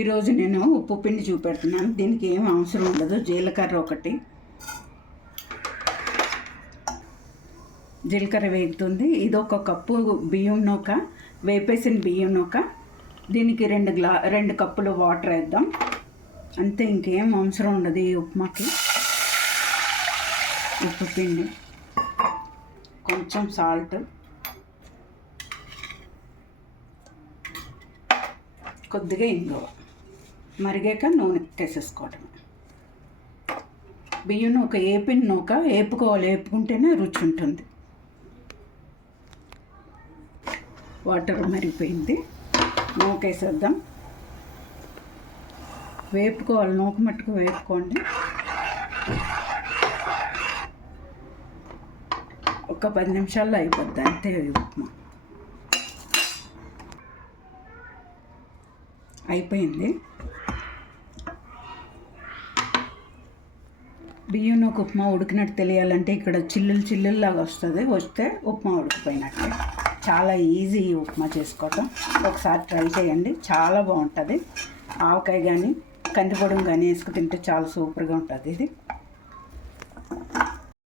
ఈరోజు నేను ఉప్పు పిండి చూపెడుతున్నాను. దీనికి ఏం అవసరం ఉండదు. జీలకర్ర ఒకటి, జీలకర్ర వేగుతుంది. ఇది ఒక కప్పు బియ్యం నూక, వేపేసిన బియ్యం నూక. దీనికి 2 కప్పులు వాటర్ వేద్దాం. అంతే, ఇంకేం అవసరం ఉండదు ఈ ఉప్మాకి. ఉప్పు పిండి, కొంచెం సాల్ట్, కొద్దిగా ఇంగువ. మరిగాక నూనె వేసేసుకోవటం. బియ్యం నూక ఏపిన నూక వేపుకోవాలి, వేపుకుంటేనే రుచి ఉంటుంది. వాటర్ మరిగిపోయింది, నూక వేసేద్దాం. వేపుకోవాలి, నూక మట్టుకు వేపుకోండి. ఒక 10 నిమిషాల్లో అయిపోద్ది, అంతే ఉప్మా అయిపోయింది. బియ్యం నూక ఉప్మా ఉడికినట్టు తెలియాలంటే ఇక్కడ చిల్లులాగా వస్తే ఉప్మా ఉడికిపోయినట్టే. చాలా ఈజీ ఈ ఉప్మా చేసుకోవటం. ఒకసారి ట్రై చేయండి, చాలా బాగుంటుంది. ఆవకాయ కానీ కందిపొడి కానీ వేసుకు తింటే చాలా సూపర్గా ఉంటుంది ఇది.